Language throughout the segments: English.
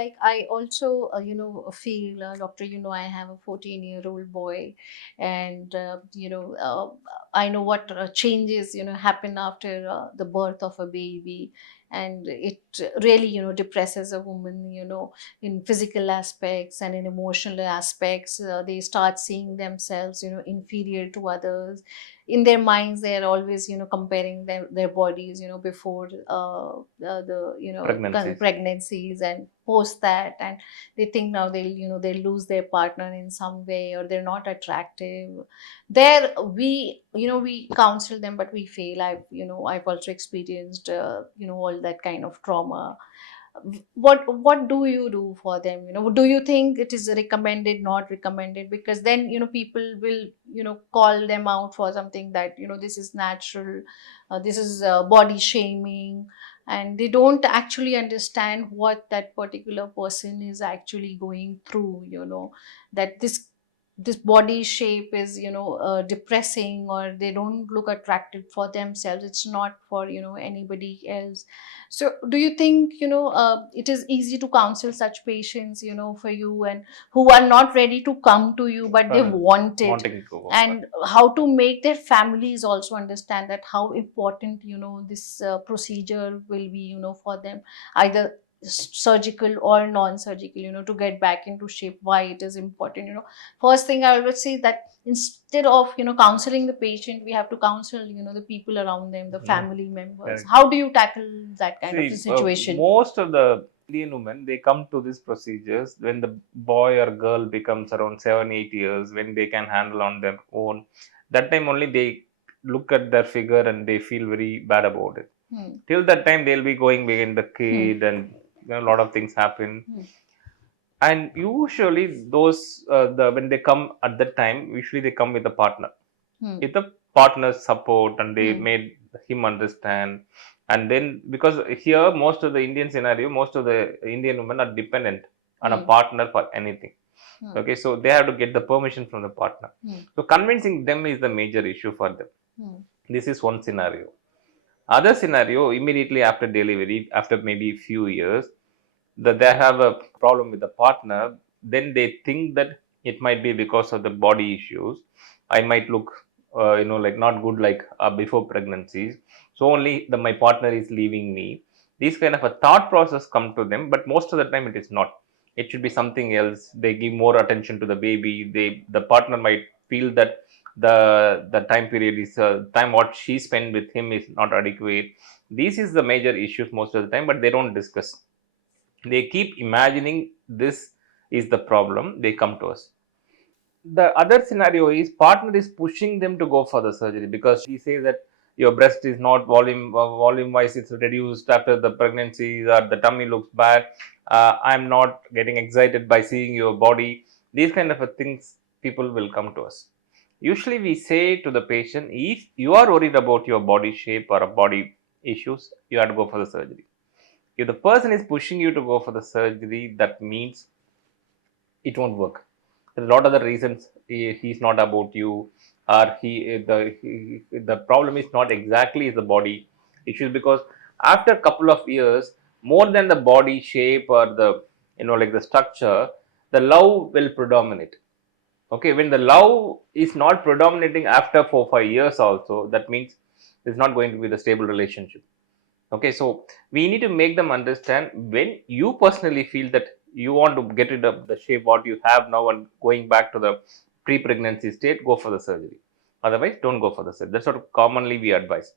like I also, feel, doctor, I have a 14-year-old boy, and, I know what changes, happen after the birth of a baby. And it really, depresses a woman, in physical aspects and in emotional aspects. They start seeing themselves, inferior to others. In their minds, they are always, comparing their bodies, before the Pregnancies. pregnancies and post that. And they think now they'll lose their partner in some way, or they're not attractive. There we counsel them, but we fail. I've also experienced all that kind of trauma. What do you do for them? Do you think it is recommended, not recommended? Because then people will call them out for something that this is natural, this is body shaming, and they don't actually understand what that particular person is actually going through. That this body shape is depressing, or they don't look attractive for themselves. It's not for anybody else. So do you think it is easy to counsel such patients for you, and who are not ready to come to you but they Well, want it? wanting to go for. And how to make their families also understand that how important this procedure will be for them, either surgical or non-surgical, to get back into shape? Why it is important? First thing I always say that instead of counseling the patient, we have to counsel the people around them, the Yeah, family members. correct. How do you tackle that kind of a See, situation? most of the Indian women, they come to these procedures when the boy or girl becomes around 7, 8 years, when they can handle on their own. That time only they look at their figure and they feel very bad about it. Hmm. Till that time, they'll be going behind the Hmm. kid, and a lot of things happen. Hmm. And usually, those the when they come at that time, usually they come with a partner, Hmm. with a partner's support, and they Hmm. made him understand. And then, because here most of the Indian scenario, most of the Indian women are dependent on a Hmm. partner for anything. Hmm. Okay, so they have to get the permission from the partner. Hmm. So convincing them is the major issue for them. Hmm. This is one scenario. Other scenario, immediately after delivery, after maybe few years, that they have a problem with the partner, then they think that it might be because of the body issues. I might look like not good like before pregnancies, so only my partner is leaving me. These kind of a thought process come to them, but most of the time it is not. It should be something else. They give more attention to the baby. The partner might feel that the time period is time what she spent with him is not adequate. This is the major issues most of the time, but they don't discuss. They keep imagining this is the problem. They come to us. The other scenario is partner is pushing them to go for the surgery, because she says that your breast is not volume wise, it's reduced after the pregnancy, or the tummy looks bad. I'm not getting excited by seeing your body. These kind of things, people will come to us. Usually we say to the patient, if you are worried about your body shape or body issues, you have to go for the surgery. If the person is pushing you to go for the surgery, that means it won't work. There's a lot of the reasons. He's not about you, or the problem is not exactly is the body issues, because after a couple of years, more than the body shape or the like the structure, the love will predominate. Okay, when the love is not predominating after 4 5 years also, that means it's not going to be the stable relationship. Okay, so we need to make them understand, when you personally feel that you want to get rid of the shape what you have now and going back to the pre-pregnancy state, go for the surgery. Otherwise, don't go for the surgery. That's what commonly we advise.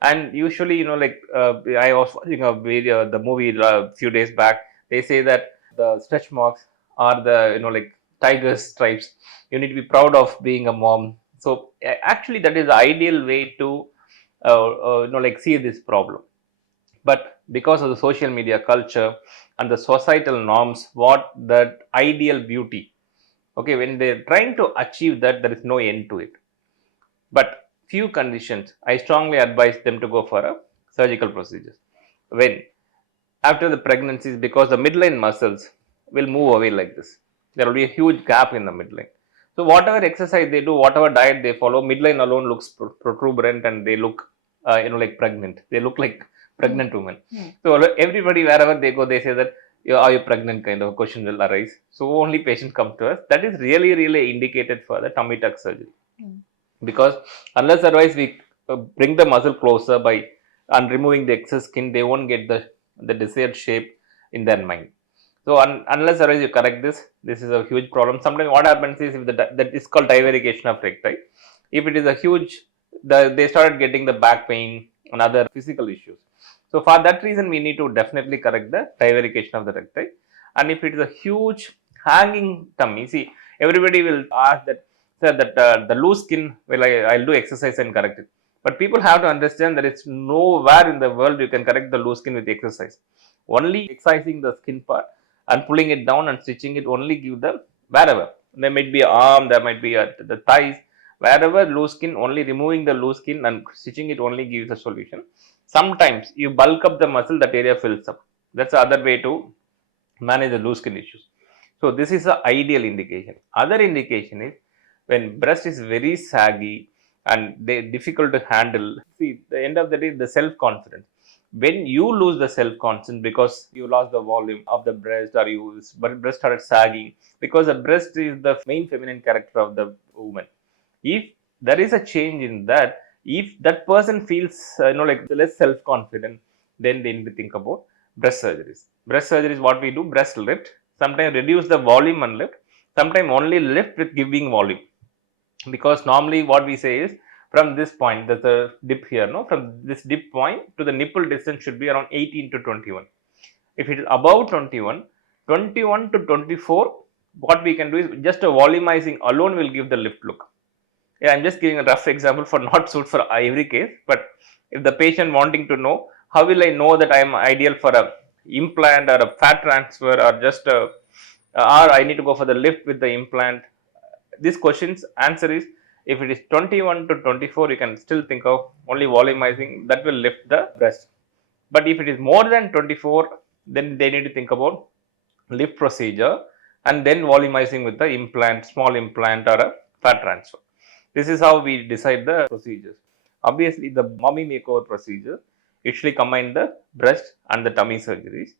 And usually, like I was watching a video, the movie a few days back. They say that the stretch marks are the like tiger stripes. You need to be proud of being a mom. So actually, that is the ideal way to like see this problem. But because of the social media culture and the societal norms, what that ideal beauty, okay, when they're trying to achieve that, there is no end to it. But few conditions, I strongly advise them to go for a surgical procedure. When after the pregnancies, because the midline muscles will move away like this, there will be a huge gap in the midline. So whatever exercise they do, whatever diet they follow, midline alone looks protuberant, and they look like pregnant. They look like Hmm. pregnant women. Hmm. So everybody, wherever they go, they say that are you pregnant kind of a question will arise. So only patients come to us. That is really, really indicated for the tummy tuck surgery. Mm. Because unless otherwise we bring the muscle closer by and removing the excess skin, they won't get the desired shape in their mind. So unless otherwise you correct this is a huge problem. Sometimes what happens is if that is called divarication of recti. If it is a huge, they started getting the back pain and other physical issues. So for that reason, we need to definitely correct the divarication of the recti. And if it is a huge hanging tummy, see, everybody will ask that, sir, that the loose skin, well, I'll do exercise and correct it. But people have to understand that it's nowhere in the world you can correct the loose skin with exercise. Only excising the skin part and pulling it down and stitching it only give the wherever. There might be arm, there might be the thighs, wherever loose skin, only removing the loose skin and stitching it only gives a solution. Sometimes you bulk up the muscle, that area fills up. That's the other way to manage the loose skin issues. So this is the ideal indication. Other indication is when breast is very saggy and they difficult to handle. See, the end of the day, the self confidence. When you lose the self confidence because you lost the volume of the breast, or you breast started sagging, because the breast is the main feminine character of the woman. If there is a change in that, if that person feels like less self confident, then they need to think about breast surgeries. Breast surgery is what we do: breast lift, sometimes reduce the volume and lift, sometimes only lift with giving volume. Because normally what we say is, from this point, there's a dip here, no, from this dip point to the nipple distance should be around 18 to 21. If it is above 21, 21 to 24, what we can do is just a volumizing alone will give the lift look. Yeah, I'm just giving a rough example for not suit for every case. But if the patient wanting to know, how will I know that I am ideal for a implant or a fat transfer, or just a, or I need to go for the lift with the implant? This question's answer is, if it is 21 to 24, you can still think of only volumizing, that will lift the breast. But if it is more than 24, then they need to think about lift procedure and then volumizing with the implant, small implant or a fat transfer. This is how we decide the procedures. Obviously, the mommy makeover procedure usually combine the breast and the tummy surgeries.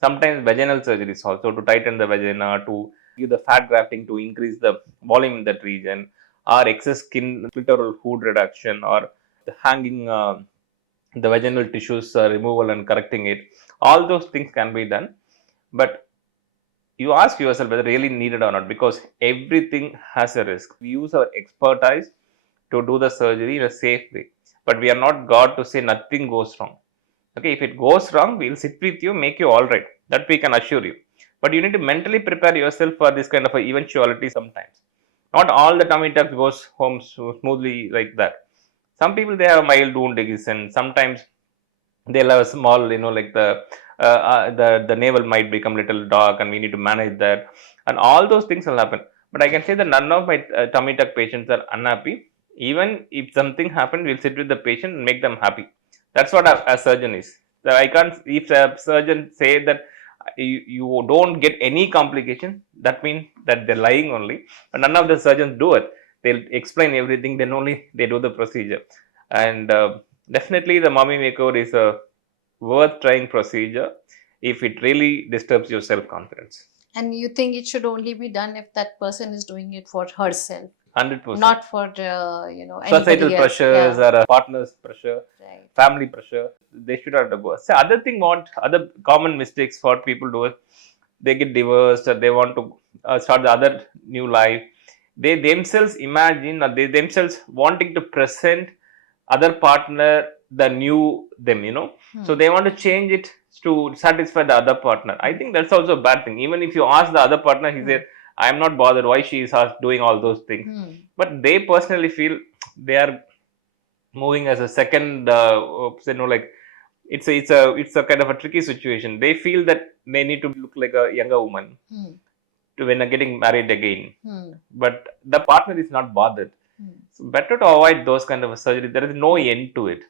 Sometimes vaginal surgeries also, to tighten the vagina, to give the fat grafting to increase the volume in that region, or excess skin clitoral hood reduction, or the hanging the vaginal tissues removal and correcting it. All those things can be done. But you ask yourself whether really needed or not, because everything has a risk. We use our expertise to do the surgery in a safe way, but we are not God to say nothing goes wrong. Okay, if it goes wrong, we'll sit with you, make you all right, that we can assure you. But you need to mentally prepare yourself for this kind of a eventuality. Sometimes not all the tummy tuck goes home so smoothly like that. Some people, they have mild wound dehiscence. Sometimes they'll have a small, like the navel might become little dark and we need to manage that, and all those things will happen. But I can say that none of my tummy tuck patients are unhappy. Even if something happened, we'll sit with the patient and make them happy. That's what a surgeon is. So I can't, if a surgeon say that you don't get any complication, that means that they're lying only. But none of the surgeons do it. They'll explain everything, then only they do the procedure. And definitely the mommy makeover is a worth trying procedure if it really disturbs your self confidence. And you think it should only be done if that person is doing it for herself, 100%. not for Societal anybody else. pressures, Yeah, or a partner's pressure, right. family pressure, they should not go. So other thing, what other common mistakes what people do is, they get divorced or they want to start the other new life. They themselves imagine, or they themselves wanting to present other partner the new them. So they want to change it to satisfy the other partner. I think that's also a bad thing. Even if you ask the other partner, he said, I am not bothered why she is doing all those things. But they personally feel they are moving as a second, like, it's a kind of a tricky situation. They feel that they need to look like a younger woman to when getting married again, but the partner is not bothered. So better to avoid those kind of a surgery. There is no end to it.